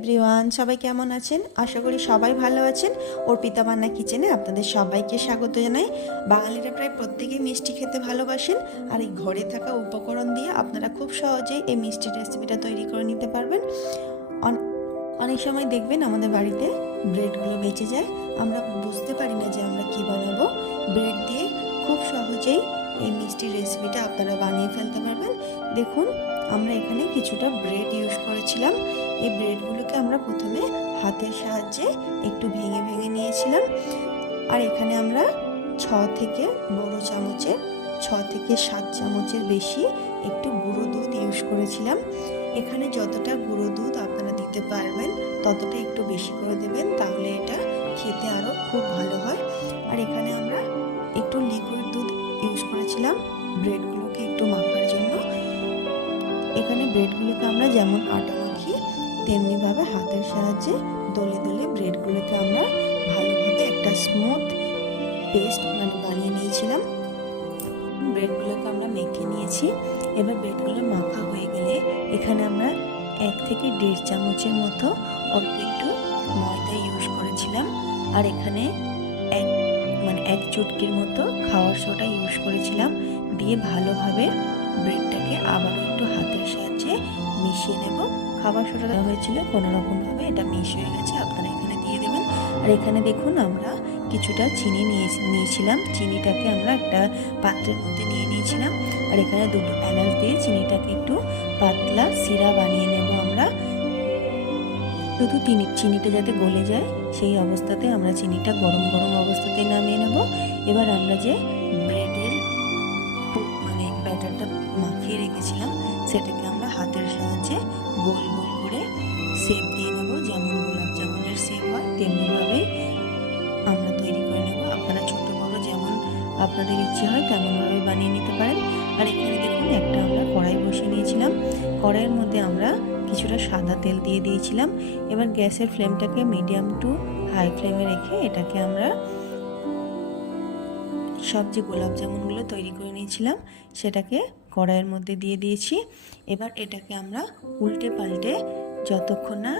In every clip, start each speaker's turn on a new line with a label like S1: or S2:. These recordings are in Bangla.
S1: এভরিওয়ান, সবাই কেমন আছেন? আশা করি সবাই ভালো আছেন। অর্পিতা বান্না কিচেনে আপনাদের সবাইকে স্বাগত জানাই। বাঙালিরা প্রায় প্রত্যেকেই মিষ্টি খেতে ভালোবাসেন আর এই ঘরে থাকা উপকরণ দিয়ে আপনারা খুব সহজেই এই মিষ্টির রেসিপিটা তৈরি করে নিতে পারবেন। অন- অনেক সময় দেখবেন আমাদের বাড়িতে ব্রেডগুলো বেঁচে যায়। আমরা বুঝতে পারি না যে আমরা কি বানাবো। ব্রেড দিয়ে খুব সহজেই এই মিষ্টির রেসিপিটা আপনারা বানিয়ে ফেলতে পারবেন। দেখুন আমরা এখানে কিছুটা ব্রেড ইউজ করেছিলাম। এই ব্রেডগুলোকে আমরা প্রথমে হাতের সাহায্যে একটু ভেঙে ভেঙে নিয়েছিলাম। আর এখানে আমরা ছ থেকে বড় চামচের, ছ থেকে সাত চামচের বেশি একটু গুঁড়ো দুধ ইউজ করেছিলাম। এখানে যতটা গুঁড়ো দুধ আপনারা দিতে পারবেন, ততটা একটু বেশি করে দেবেন, তাহলে এটা খেতে আরও খুব ভালো হয়। আর এখানে আমরা একটু লিকুইড দুধ ইউজ করেছিলাম। ব্রেডগুলোকে একটু জন্য এখানে ব্রেডগুলোকে আমরা যেমন আটা মাখি তেমনিভাবে হাতের সাহায্যে দলে দলে ব্রেডগুলোকে আমরা ভালোভাবে একটা স্মুথ পেস্ট মানে বানিয়ে নিয়েছিলাম। ব্রেডগুলোকে আমরা মেখে নিয়েছি। এবার ব্রেডগুলো মাখা হয়ে গেলে এখানে আমরা এক থেকে দেড় চামচের মতো অল্প একটু ময়দা ইউজ করেছিলাম। আর এখানে এক এক চুটকির মতো খাওয়ার সোডা ইউজ করেছিলাম। দিয়ে ভালোভাবে ব্রেডটাকে আবার একটু হাতের সাহায্যে মিশিয়ে নেব। খাবার সোডা দেওয়া হয়েছিল, কোনো রকমভাবে এটা মিশ হয়ে গেছে। আপনারা এখানে দিয়ে দেবেন। আর এখানে দেখুন, আমরা কিছুটা চিনি নিয়ে, নিয়েছিলাম। চিনিটাকে আমরা একটা পাত্রের মধ্যে নিয়ে নিয়েছিলাম। আর এখানে দুটো এলাচ দিয়ে চিনিটাকে একটু পাতলা সিরা বানিয়ে নেব আমরা। শুধু চিনি চিনিটা যাতে গলে যায়, সেই অবস্থাতে আমরা চিনিটা গরম গরম অবস্থাতে নামিয়ে এবার আমরা যে ব্রেডের মানে ব্যাটারটা মাখিয়ে রেখেছিলাম, সেটাকে আমরা হাতের সাহায্যে গোল গোল করে শেপ দিয়ে নেব। যেমন গোলাপ জামুনের শেপ হয়, তেমনিভাবেই আমরা তৈরি করে নেব। আপনারা ছোটো বড়ো যেমন আপনাদের ইচ্ছে হয় তেমনভাবে বানিয়ে নিতে পারেন। আর এখানে দেখুন, একটা আমরা কড়াই বসিয়ে নিয়েছিলাম। কড়াইয়ের মধ্যে আমরা কিছুটা সাদা তেল দিয়ে দিয়েছিলাম। এবার গ্যাসের ফ্লেমটাকে মিডিয়াম টু হাই ফ্লেমে রেখে এটাকে আমরা সব যে গোলাপ জামুনগুলো তৈরি করে নিয়েছিলাম, সেটাকে কড়াইয়ের মধ্যে দিয়ে দিয়েছি। এবার এটাকে আমরা উল্টে পাল্টে যতক্ষণ না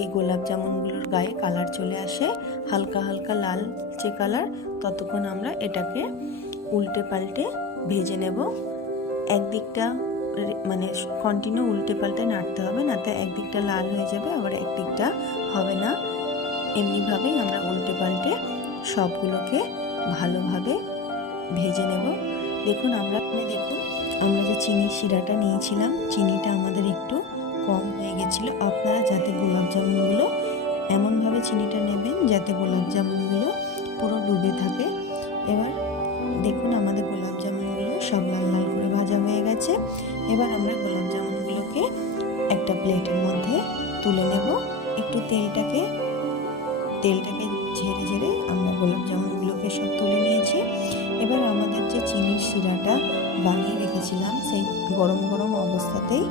S1: এই গোলাপ জামুনগুলোর গায়ে কালার চলে আসে, হালকা হালকা লালচে কালার, ততক্ষণ আমরা এটাকে উল্টে পাল্টে ভেজে নেব। একদিকটা মানে কন্টিনিউ উল্টে পাল্টে নাড়তে হবে, না তো একদিকটা লাল হয়ে যাবে, আবার একদিকটা হবে না। এমনিভাবেই আমরা উল্টে পাল্টে সবগুলোকে ভালোভাবে ভেজে নেব। দেখুন, আমরা দেখুন, আমরা যে চিনির শিরাটা নিয়েছিলাম, চিনিটা আমাদের একটু কম হয়ে গেছিল। আপনারা যাতে গোলাপ জামুনগুলো এমনভাবে চিনিটা নেবেন যাতে গোলাপ জামুনগুলো পুরো ডুবে থাকে। এবার দেখুন, আমাদের গোলাপ জামুনগুলো সব লাল লাল করে ভাজা হয়ে গেছে। এবার আমরা গোলাপ জামুনগুলোকে একটা প্লেটের মধ্যে তুলে নেব। একটু তেলটাকে তেলটাকে ঝেড়ে ঝেড়ে আমরা গোলাপ জামুনগুলোকে সব তুলে নিয়েছি। এবার আমাদের যে চিনির শিরাটা বানিয়ে রেখেছিলাম, সেই গরম গরম অবস্থাতেই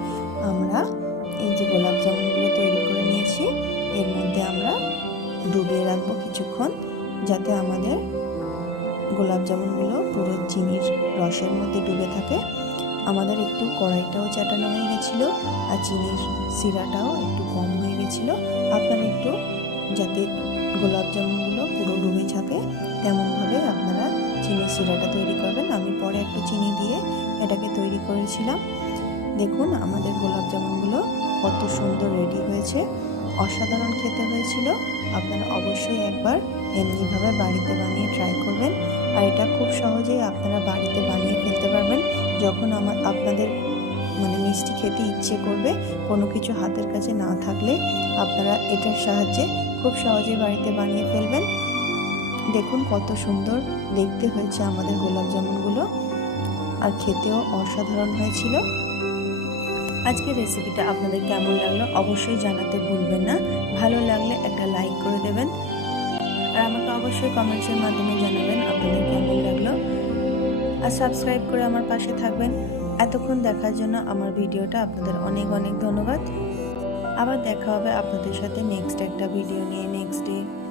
S1: আমরা এই যে গোলাপ জামুনগুলো তৈরি করে নিয়েছি, এর মধ্যে আমরা ডুবিয়ে রাখব কিছুক্ষণ, যাতে আমাদের গোলাপ জামুনগুলো পুরো চিনির রসের মধ্যে ডুবে থাকে। আমাদের একটু কড়াইটাও চাটানো হয়ে গেছিল আর চিনির শিরাটাও একটু কম হয়ে গেছিল। আপনারা একটু যাতে গোলাপ জামুনগুলো শিরাটা তৈরি করবেন। আমি পরে একটু চিনি দিয়ে এটাকে তৈরি করেছিলাম। দেখুন, আমাদের গোলাপ জামুনগুলো কত সুন্দর রেডি হয়েছে। অসাধারণ খেতে হয়েছিল। আপনারা অবশ্যই একবার এমনিভাবে বাড়িতে বানিয়ে ট্রাই করবেন। আর এটা খুব সহজেই আপনারা বাড়িতে বানিয়ে ফেলতে পারবেন। যখন আমার আপনাদের মানে মিষ্টি খেতে ইচ্ছে করবে, কোনো কিছু হাতের কাছে না থাকলে আপনারা এটার সাহায্যে খুব সহজেই বাড়িতে বানিয়ে ফেলবেন। দেখুন কত সুন্দর দেখতে হয়েছে আমাদের গোলাপ জামুনগুলো। আর খেতেও অসাধারণ হয়েছিল। আজকের রেসিপিটা আপনাদের কেমন লাগল অবশ্যই জানাতে ভুলবেন না। ভালো লাগলে একটা লাইক করে দেবেন। আর আমাকে অবশ্যই কমেন্টসের মাধ্যমে জানাবেন আপনাদের কেমন লাগল। আর সাবস্ক্রাইব করে আমার পাশে থাকবেন। এতক্ষণ দেখার জন্য আমার ভিডিওটা আপনাদের অনেক অনেক ধন্যবাদ। আবার দেখা হবে আপনাদের সাথে নেক্সট একটা ভিডিও নিয়ে নেক্সট ডে